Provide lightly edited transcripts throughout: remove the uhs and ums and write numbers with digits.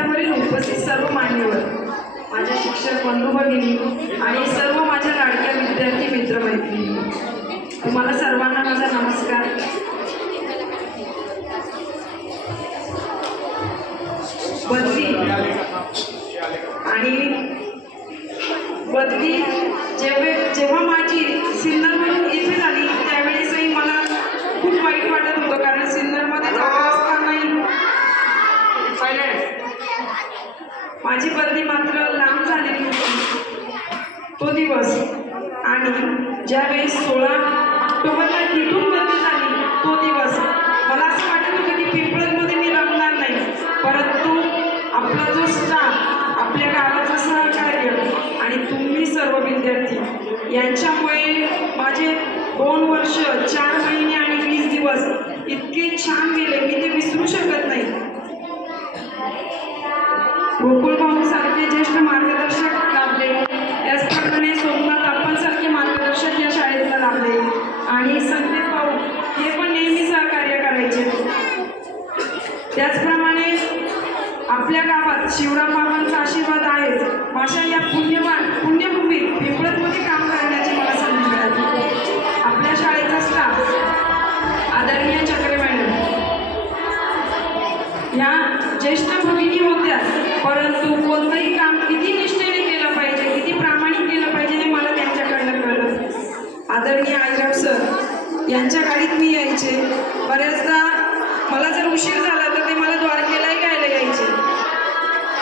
व्यासपीठावरील उपस्थित सर्व मान्यवर, माझ्या शिक्षक बंधू भगिनी आणि सर्व माझ्या लाडक्या विद्यार्थी मित्रमैत्रिणी, तुम्हाला सर्वांना माझा नमस्कार. बदली जेव्हा माझी सिन्नरमधून इथे झाली त्यावेळेसही मला खूप वाईट वाटत होतं, कारण सिन्नरमध्ये जागा असतानाही माझी बदली मात्र लांब झालेली होती. तो दिवस आणि ज्यावेळेस 16 ऑक्टोबरला तिथून बदली झाली तो दिवस मला असं वाटत होतं की पिंपळमध्ये मी रमणार नाही, परंतु आपला जो स्टाफ, आपल्या गावाचं सहकार्य आणि तुम्ही सर्व विद्यार्थी यांच्यामुळे माझे 2 वर्ष 4 महिने आणि 20 दिवस इतके छान गेले मी ते विसरू शकत नाही. गोकुळ भाऊ सारखे ज्येष्ठ मार्गदर्शक लाभले, त्याचप्रमाणे सोमनाथ आपणसारखे मार्गदर्शक या शाळेला लाभले आणि संदीप भाऊ हे पण नेहमी सहकार्य करायचे. त्याचप्रमाणे आपल्या गावात शिवराम बाबांचा आशीर्वाद आहे. माझ्या या पुण्यभूमीत पिंपळमध्ये काम करण्याची मला संधी मिळाली. आपल्या शाळेचा स्टाफ आदरणीय चक्रे मॅडम या ज्येष्ठ भगिनी होत्या, परंतु कोणतंही काम किती निष्ठेने केलं पाहिजे, किती प्रामाणिक केलं पाहिजे हे मला त्यांच्याकडनं कळलं. आदरणीय आईराव सर यांच्या गाडीत मी यायचे. बऱ्याचदा मला जर उशीर झाला तर ते मला द्वारकेलाही घ्यायला यायचे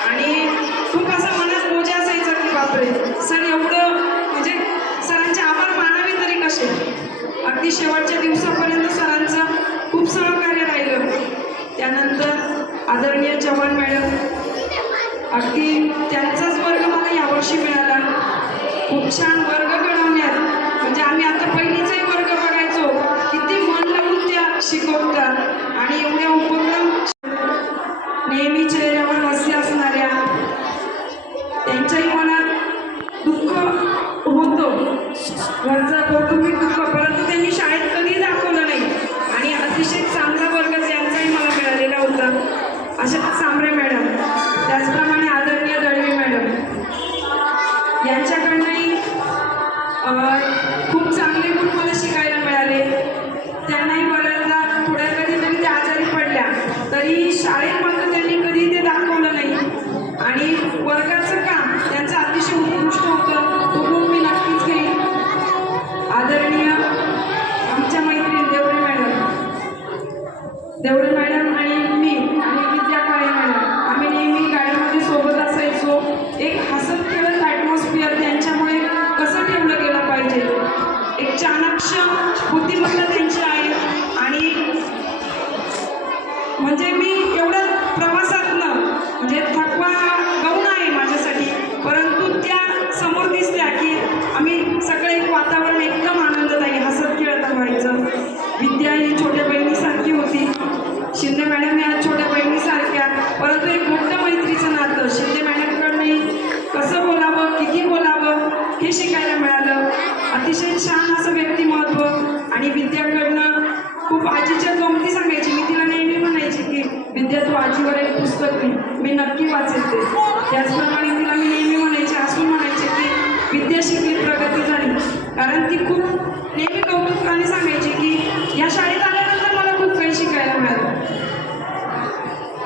आणि खूप असं मनात बोजा असायचं की बापरे सर एवढं, म्हणजे सरांचे आभार मानावे तरी कसे. अगदी शेवटच्या दिवसापर्यंत सरांचं खूप सहकार्य राहिलं. त्यानंतर आदरणीय चव्हाण मॅडम, अगदी त्यांचाच वर्ग मला यावर्षी मिळाला. खूप छान वर्ग घडवण्यात, म्हणजे आम्ही आता पहिलीचाही वर्ग बघायचो, किती मन लावून त्या शिकवतात आणि एवढ्या उपक्रम नेहमी चेहऱ्यावर हास्य असणाऱ्या, त्यांच्याही मनात दुःख होतं, घरचं कौटुंबिक दुःख, परंतु त्यांनी शाळेत कधी दाखवलं नाही आणि अतिशय चांगला वर्ग त्यांचाही मला मिळालेला होता. अशा सांबरे मॅडम, त्याचप्रमाणे आदरणीय दळवी मॅडम यांच्याकडनंही खूप चांगले गुण मला शिकायला मिळाले. त्यांनाही बऱ्याचदा थोड्या कधीतरी त्या आजारी पडल्या तरी शाळेत मात्र त्यांनी कधी ते दाखवलं नाही आणि वर्गाचं काम त्यांचं अतिशय उत्कृष्ट होतं. तो गुण मी नक्कीच घेईन. आदरणीय आमच्या मैत्रीण देवरे मॅडम आणि मी आणि विद्या काळे मॅडम, आम्ही नेहमी गाडीमध्ये सोबत असायचो. एक हसत खेळत ॲटमॉस्फिअर त्यांच्यामुळे कसं ठेवलं गेलं पाहिजे, एक चाणक्ष बुद्धिमत्ता त्यांची आहे. आणि म्हणजे मी एवढ्या प्रवासातनं म्हणजे थकवा गौण आहे माझ्यासाठी, परंतु त्या समोर दिसल्या की आम्ही सगळं एक वातावरण एकदम आनंददायी हसत खेळत व्हायचं. विद्या ही छोट्या बहिणीसारखी होती, शिंदे मॅडम या छोट्या बहिणीसारख्या, परंतु एक मोठं मैत्रीचं नातं. शिंदे मॅडमकडनंही कसं बोलावं, किती बोलावं हे शिकायला मिळालं. अतिशय छान असं व्यक्तिमत्व. आणि विद्याकडनं खूप आजीच्या गमती सांगायची. मी तिला नेहमी म्हणायची की विद्या तू आजीवर एक पुस्तक मी नक्की वाचेल ते. त्याचप्रमाणे तिला मी नेहमी म्हणायचे, हसून म्हणायचे की विद्या शिकली प्रगती झाली, कारण ती खूप नेहमी कौतुकाने सांगायची की या शाळेत आल्यानंतर मला खूप काही शिकायला मिळालं.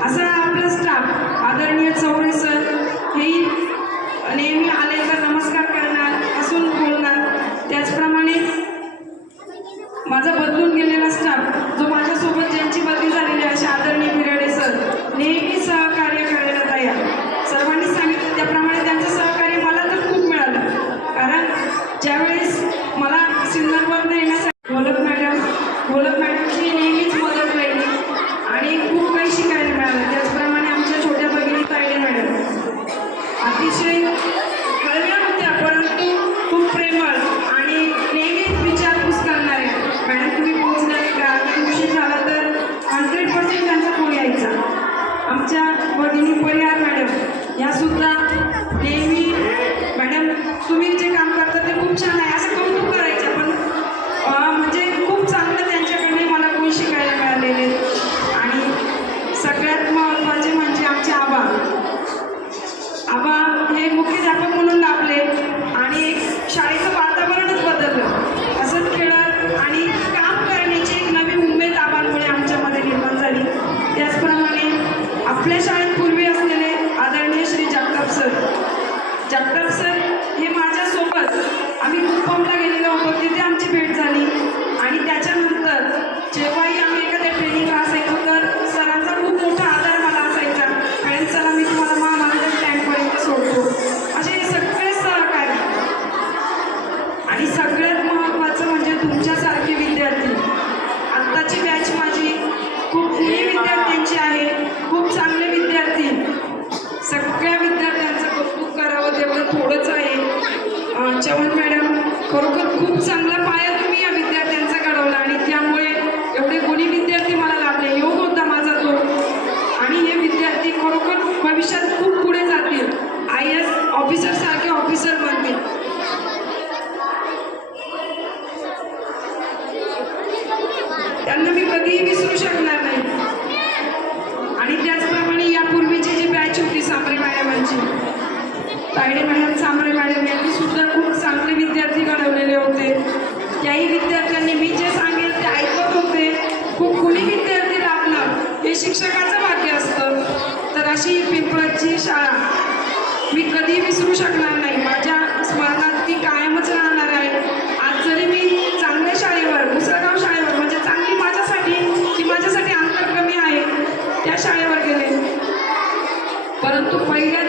असा आपला स्टाफ आदरणीय चौरे सर हेही नेहमी आले तर नमस्कार करणार, हसून बोलणार. त्याचप्रमाणे माझा बदलून गेलेला स्टाफ जो माझ्यासोबत ज्यांची बदली झालेली आहे असे आदरणीय बिराडे सर नेहमी सहकार्य करायला तयार. सर्वांनी सांगितलं त्याप्रमाणे त्यांचं सहकार्य मला तर खूप मिळालं, कारण ज्यावेळेस मला सिन्नरवर शाळेत पूर्वी असलेले आदरणीय श्री जगताप सर हे माझ्यासोबत आम्ही कुपमला गेलेलो होतो, तिथे आमची भेट झाली. आणि त्याच्यानंतर जेव्हाही आम्ही एखाद्या ट्रेनिंगला असायचो तर सरांचा खूप मोठा आधार मला असायचा. मॅडम चला मी तुम्हाला महामार्ग स्टँडपर्यंत सोडतो, असे सगळे सहकारी. आणि सगळ्यात महत्त्वाचं म्हणजे तुमच्यासारखे विद्यार्थी. आत्ताची बॅच माझी खूप जुनी विद्यार्थ्यांची आहे, खूप चांगले विद्यार्थी. सगळ्या विद्यार्थ्यांचं कौतुक करावं तेवढं थोडंच आहे. चव्हाण मॅडम खरोखर खूप चांगला पाया तुम्ही या विद्यार्थ्यांचा घडवला आणि त्यामुळे एवढे गुणी विद्यार्थी मला लाभले. योग होता माझा तो. आणि हे विद्यार्थी खरोखर भविष्यात खूप पुढे जातील, IAS ऑफिसर सारखे ऑफिसर बनतील. त्यांना मी कधीही विसरू शकणार नाही. आणि त्याचप्रमाणे यापूर्वीची जी बॅच होती सांबरे मॅडमांची, तायडे मॅडम, सांबरे मॅडम यांनी सुद्धा खूप चांगले विद्यार्थी घडवलेले होते. त्याही विद्यार्थ्यांनी मी जे सांगेल ते ऐकत होते. खूप गुणी विद्यार्थी लाभणं हे शिक्षकाचं भाग्य असतं. तर अशी पिंपळाची शाळा मी कधी विसरू शकणार नाही. माझ्या स्मरणात ती कायमच राहणार आहे. आज जरी मी चांगल्या शाळेवर, मुसळगाव शाळेवर, म्हणजे चांगली माझ्यासाठी अंतर कमी आहे त्या शाळेवर गेले, परंतु पहिल्या